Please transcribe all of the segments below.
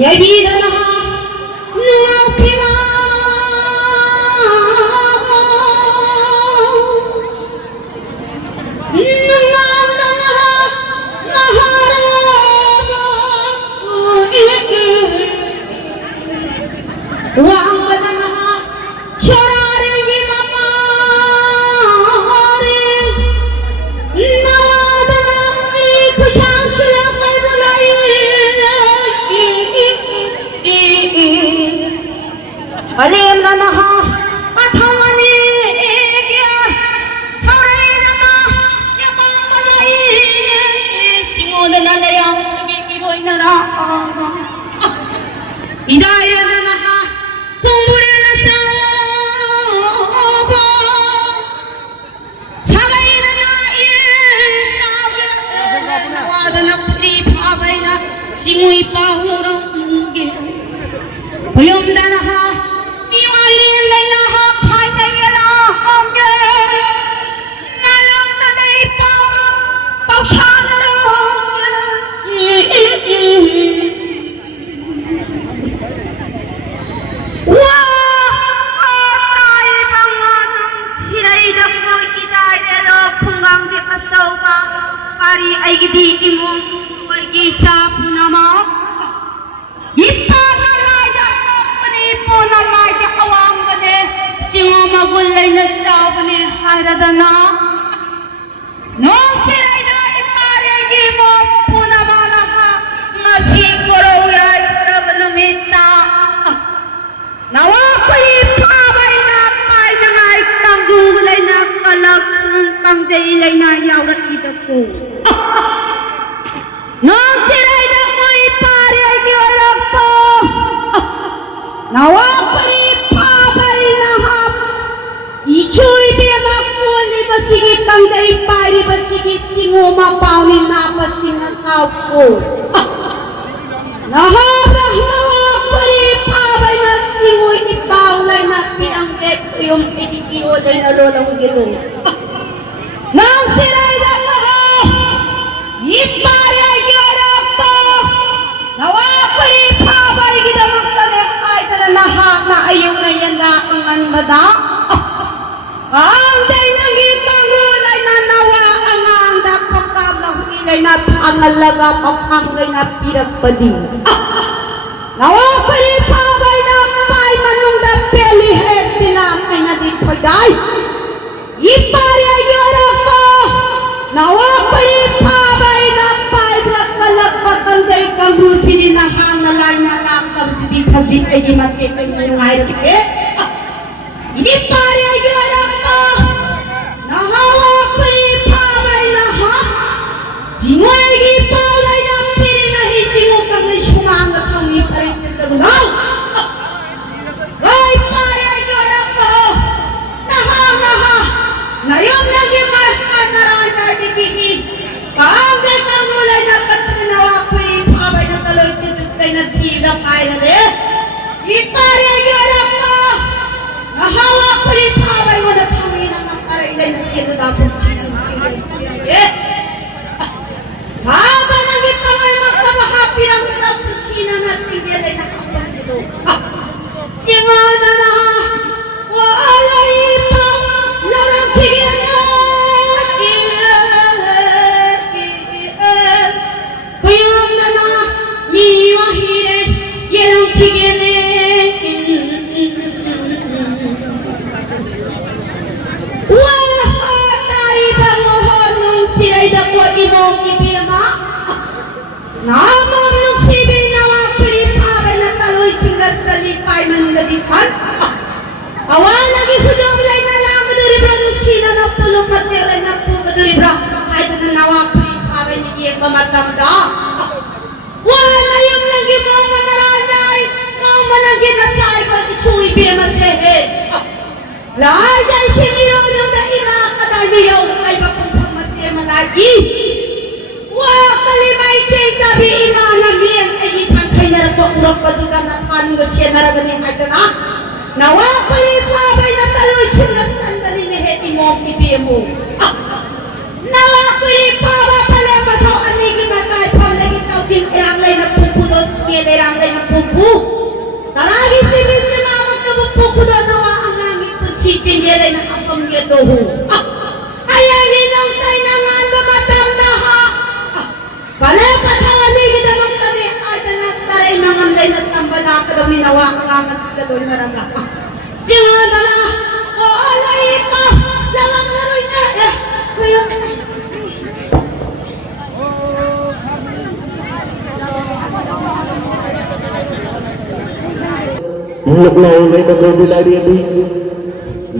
예비다나 누피마 Alim na naha pathangani egya thorai na na yamang malai singod na layang bigiroi na ra idaya na naha tumbure na sa obo sagai na na saga nawada na putri phabay na singui pahurang Huyum na naha Iwalin lay na hakay na yalang hanggang Nalang na na ipang Pausana Wah Atay banganang Siray na po itay Nelo punggang di asaw ka Pari ay gidi imo Ay gisa po naman Singo magulay na tao ni Haradana No siray na iparigi mo punamana ka Masiguro yay kabanamita Nawa ko ipabay na pay na nga ikang gulay na kalag Kang dailay na yawrat ito ko No siray na ko iparigi orak po Nawa ko ipabay na Ichoy biyamakon ni basigit ang daipay ni basigit singuma pawin na pasinataw ko. Nahagah nawa ko ni pabay na singoy ipawlay na pinanggit ko yung pinikiolay na lolang gilong. Nang siray na laha, ipayay gyarap po. Nawa ko ni pabay gidamak sa nekay na naha na ayaw na yan na ang anmada. Ang day nang ipangulay na nawa ang anda pagkagahulay na pangalaga pagkagay na piragpadi. Nawa ko ni pabay na pay manong da pelihet pinakay na di paday. Ipayay yara ko. Nawa ko ni pabay na pay blak-balak ang day kang rusi ni nahangalay na lakam si di kajit ay di matkikay mo yung ayat ke. Ipayay yara ko. Nahawa ko ipabay na ha. Singoy ipawlay na pininahitin mo kagay sumangat kang iparitin ka gunaw. Ay payay yara ko. Naha. Nayong nagimas ka narangan na dikihin. Kaagay kang mulay na patinawa ko ipabay na taloy tututay na tilang kaya na rin. Ipayay yara ko. Nahawa ko rin pabay mo na tangin ang magkarailay na sino dapat sino. Saba nang ipangay magsabahapi ang ilang kusina na sigyalay na kapagilo. Singo na na, waalay ipang larang pigyan na. Kuyong na na, miwahirin, ilang pigyan imong ibiyama namang nung sibi na mapilipabay na taloy singat sa lipay manuladipan awan lagi hudamlay na lang kaduribra nung sino na pulong patilay na po kaduribra ay tananawa pilipabay ni Iyang Bamatamda wala yung lagi mong manaranay mong managin na sa iba't isuwi biyama sehe lahay dahil siniro nung daima kadaliyaw ay mapumpang matiyama lagi wah kalimay kay sabi imana miyang ay isang kay narato urang padugan at kanong siya naraganing agana nawa palipabay na taloy siya nasan balinihet mo kibiya mo nawa palipabay pala mataw anigi magkay pamlagi tawin iranglay na pupulos kaya iranglay na pupulos luho. Ayan inong tayo na nga lumadam na ha. Pala patawali kita mong tali. Ay, tanasaray mga amlay na tambala ka daw minawa ka nga sila doon maranga. Siya na lang. O alay pa. Lamang naroy na. Kaya Lucknow में बिलारी थी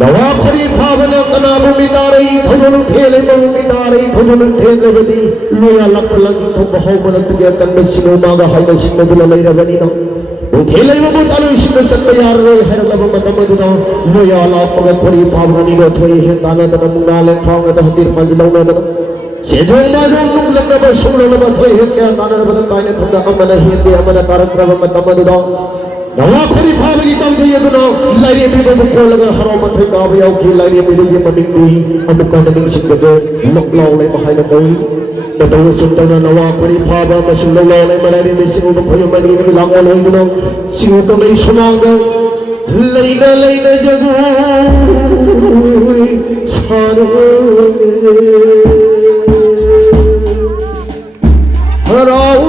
नवा खरी भावन कनाम मितारई भजन खेल मम मितारई भजन खेल बदी लोया लप लगी तो बहु बनत गया कंद सिनो मागा हाय सिनो बुला लई रवनी ना वो खेले वो तालो सिनो सत्त यार रो हर लब मदम दुना लोया ला पग खरी भावनी रो थोई है दाना दन मुनाले थांग द हतिर मंजलो न सेजो माजो नुक लग बसुल लब थोई है क्या दाना बद ताने थंग अमन ही दे अमन कार्यक्रम मदम दुना नवा खरी भावगी तम थे यदुना लारी बिदो को लगा हरो मथे काब याव की लारी बिदो ये मनिंगी अम कोंडनिंग सिकदो लकलाव ले बहाय न कोई बदो सुंदर नवा खरी भावा मसुलो ले मलारी मिसिंग को भयो मनी के लांगो ले यदुना सिंह तो ले सुनांग लेना जगो छारो हराऊ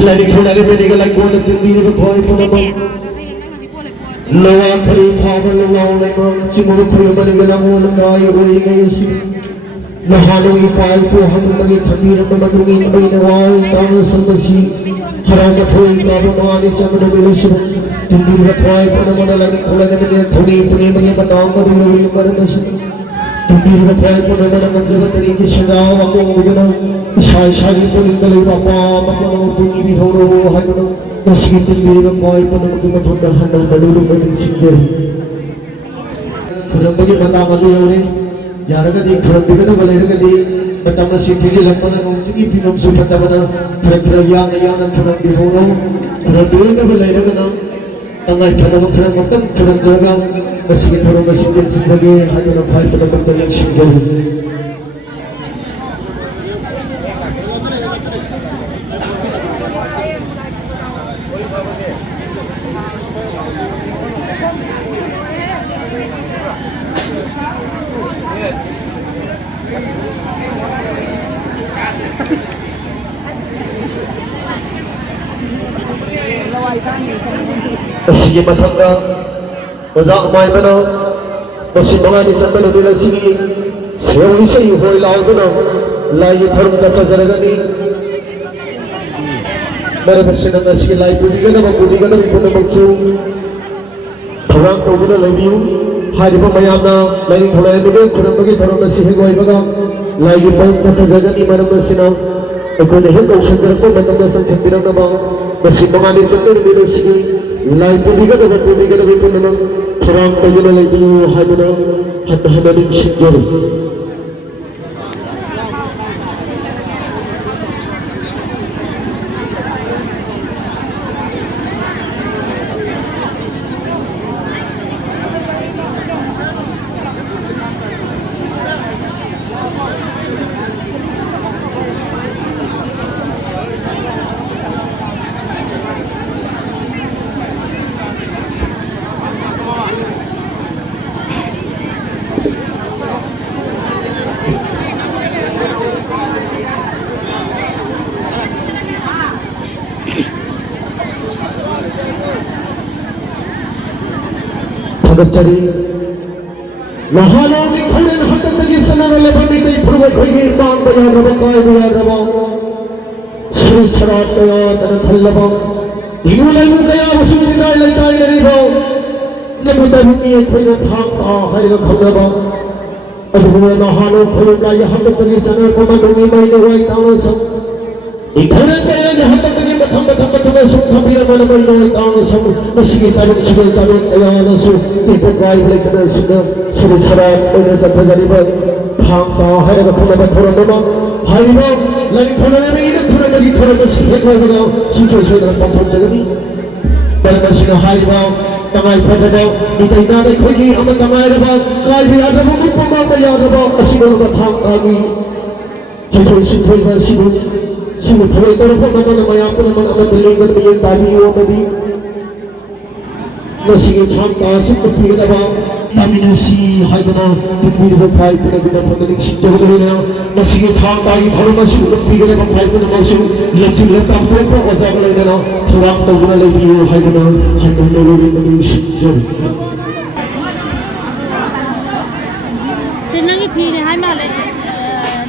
लारी खोलारे में निकला कोन तिंदी ने खोई पनम नवा खरी भावल लाउने मम चिमुर खरी मन गना मोल गाय होई गई सी नहानो ई पाल को हम तगे खमीर में मनुगी मई नवाल तान संबसी हरा कथोई का माने चमड़ में शिव तिंदी ने खोई पनम मन लारी खोलारे में थोड़ी पुने में बताऊं कर लोई कर मसी तिंदी ने खोई पनम मन मंजर तरी की सजाओ को मुजना शाय शाय तो निकल बापा बापा पुनी भी होरो हनो मसी तिंदी ने खोई पनम की मठोड़ा हनो बलुरु में सिंगर खुलम बगी बता मदु योरे यारगदी खुलम बिगद बलेरगदी बता सिद्धि लपन नोंची फिनम सुठता बना खर यान यान खुलम भी होरो खुलम बिगद बलेरगना तंगाई खदम खरम मतम खुलम जरगा मसी थोरो मसी के जिंदगी हनो भाई पनम तो singer Sige matangga Ozak may bana Kasi mga ni San Bano nila sige Siyong isa yung hoy lao ko na Layo tharum kata zaragani Marabas siya na sige layo budiga na magbudiga na ipon na magsu Tharang ko na layo Hari pa mayam na layo thulay nige Kurang bagi tharum na sige goy baga Layo pa kata zaragani marabas siya na Ako na hing kong sandara ko Matangga sang katirang na ba Kasi mga ni San Bano nila sige Lai pudiga na ipon na Tharang ko na layo Hano na hana rin singgir ꯊꯥꯒꯠꯆꯔꯤ ꯅꯍꯥꯟꯒꯤ ꯈꯣꯡꯖꯦꯜ ꯍꯟꯗꯛꯇꯒꯤ ꯁꯅꯥꯔꯛꯂꯕ ꯃꯤꯇꯩ ꯐꯨꯔꯨꯞ ꯑꯩꯈꯣꯏꯒꯤ ꯃꯥꯡꯕ ꯌꯥꯗ꯭ꯔꯕ ꯀꯥꯏꯕ ꯌꯥꯗ꯭ꯔꯕ ꯁꯔꯨ ꯁꯔꯥꯠ ꯀꯌꯥꯗꯅ ꯊꯜꯂꯕ ꯏꯃꯨ ꯂꯩꯃꯨ ꯀꯌꯥꯕꯨꯁꯨ ꯂꯩꯀꯥꯏ ꯂꯩꯀꯥꯏꯅꯔꯤꯕ ꯂꯩꯃꯨꯗꯕ ꯃꯤ ꯑꯩꯈꯣꯏꯅ ꯊꯥꯡ ꯇꯥ ꯍꯥꯏꯔꯒ ꯈꯪꯅꯕ ꯑꯗꯨꯒꯨꯝꯕ ꯅꯍꯥꯟ ꯈꯨꯔꯨꯝꯂꯥꯏ ꯍꯟꯗꯛꯇꯒꯤ ꯆꯠꯅꯔꯛꯄ ꯃꯇꯨꯡꯒꯤ ꯃꯩꯅ ꯋꯥꯏ ꯇꯥꯡꯅꯁꯨ 이거는 그래야지 한덕들이 바탕 송탑이라면 너희 땅에서 무시기 따른 집을 짜는 애야하는수 이복과 이블레이크는 수리처럼 오늘 잡혀가리면 방다 하여가 통하다 돌아오마 하이바 나니 돌아오면 이는 돌아가기 돌아오면 시켜서구나 시켜서구나 방통적이니 말마시는 하이바 땅아이 퍼져봐 이따 이나의 거기 한번 땅아이라봐 가이비 아자바 묵보마 빨리아자바 아시고가 방가기 해설 신포이사 시부 토에 떨어져가는 마야프는 아마 들리는 미인 다비오메디 너시기 참다 신부피에다가 나미는 시 하이거나 북미리고 파이프나 비나 보내는 신적으로냐 너시기 참다이 바로 마시고 북미리고 파이프나 마시고 렉줄레 땅프레퍼 어자가 되나 토락도구나 레비오 하이거나 하이거나 신적 생각이 비례 할 말에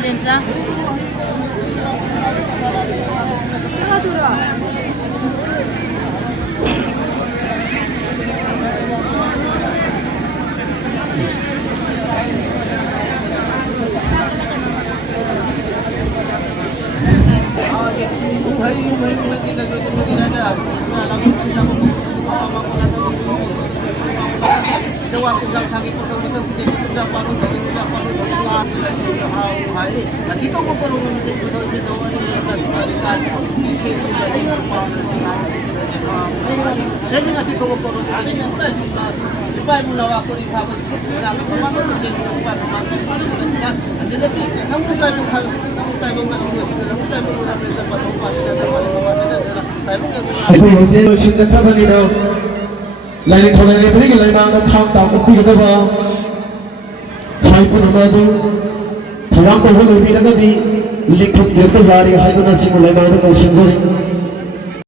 렌자 아이고 영재는 신작하반이나 라인이 전화에 버리기 라인마다 탕탕 уп이려다봐 파이프는 아마도 도랑도 홀로 비나가디 리컵 열도 야리 하이도나 시물 라인마다 고신소리